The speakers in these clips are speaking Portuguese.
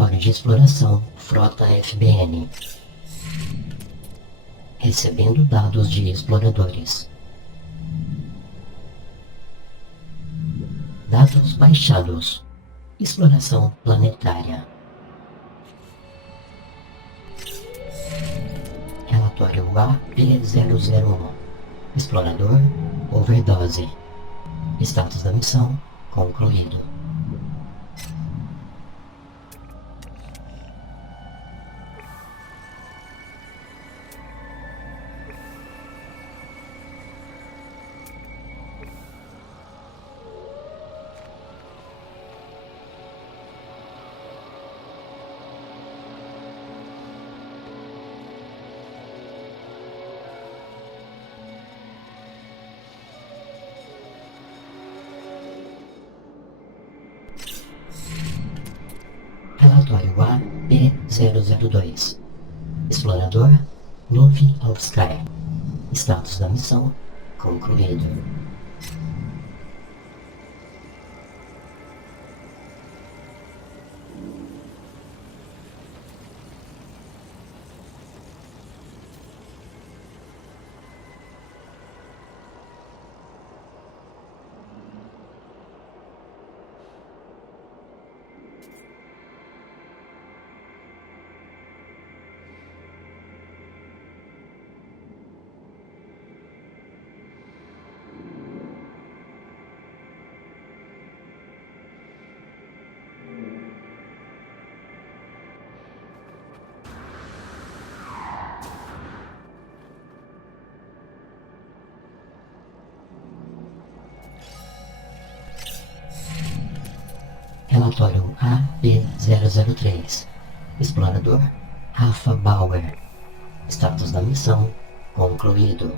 Relatório de exploração Frota FBN. Recebendo dados de exploradores. Dados baixados. Exploração planetária. Relatório AP001. Explorador Overdose. Status da missão concluído. Relatório AP002. Explorador Luffy of Sky. Status da missão concluído. Relatório AP003. Explorador Rafa Bauer. Status da missão concluído.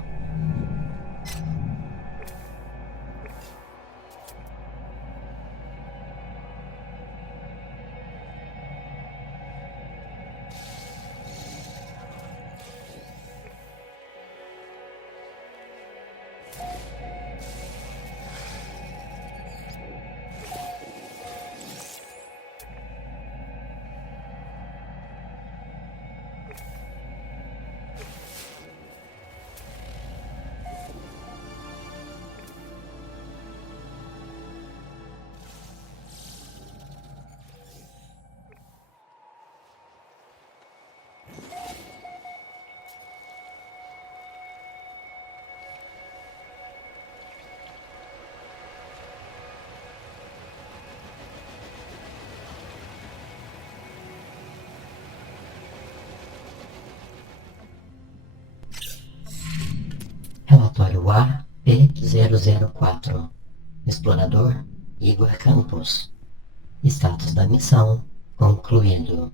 Relatório AP004. Explorador Igor Campos. Status da missão concluído.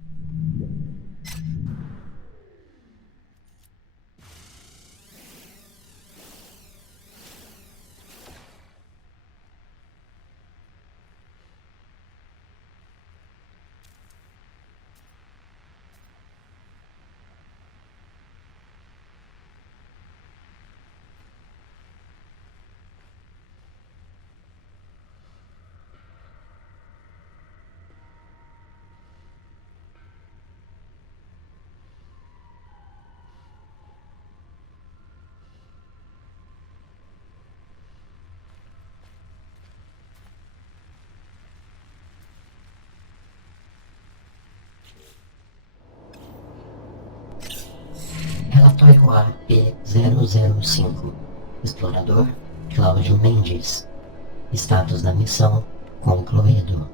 Relatório AP005. Explorador Cláudio Mendes. Status da missão concluído.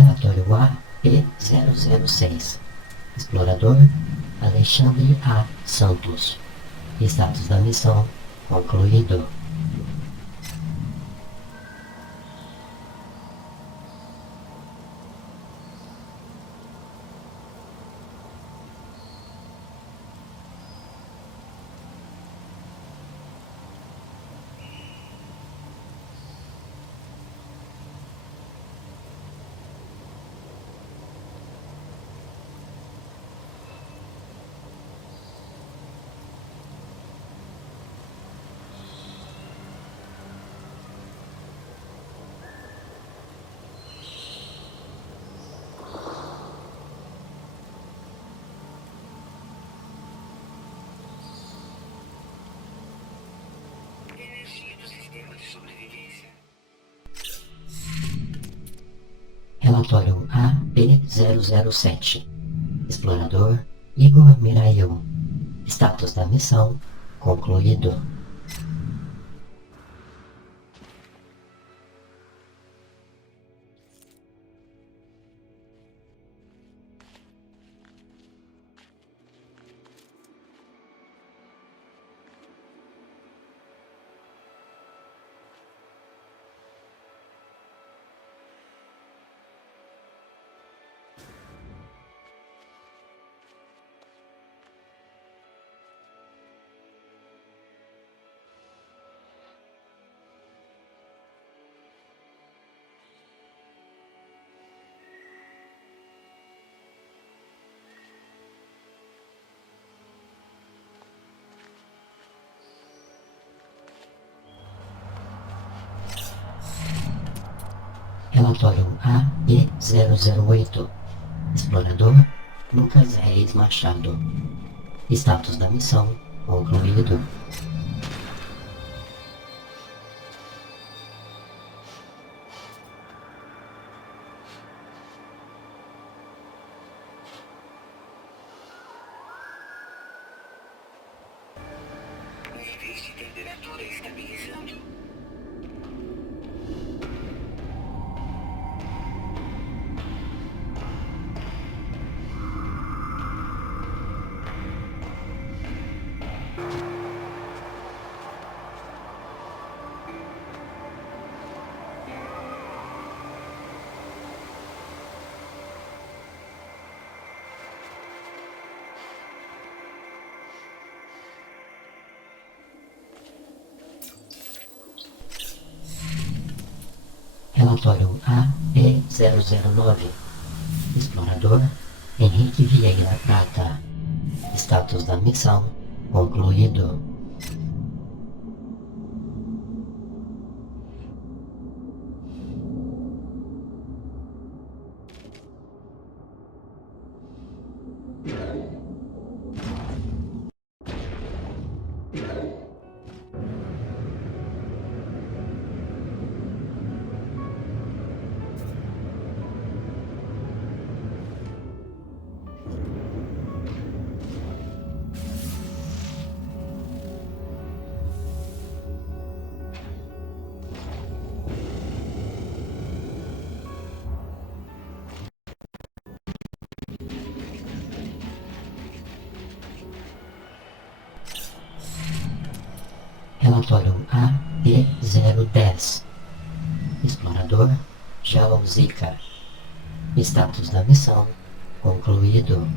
Relatório AP006. Explorador Alexandre A. Santos. Status da missão concluído. Relatório AP007. Explorador Igor Mirail. Status da missão concluído. Relatório AE008. Explorador Lucas Reis Machado. Status da missão concluído. Níveis de temperatura estabilizando. Relatório AE009. Explorador Henrique Vieira Prata. Status da missão concluído. Relatório AE010. Explorador João Zika. Status da missão concluído.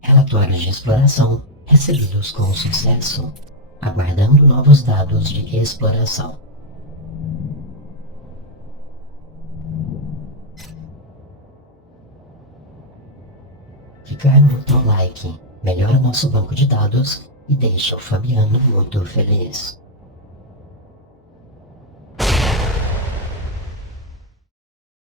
Relatórios de exploração recebidos com sucesso. Aguardando novos dados de exploração. Clicar no botão like melhora nosso banco de dados e deixa o Fabiano muito feliz.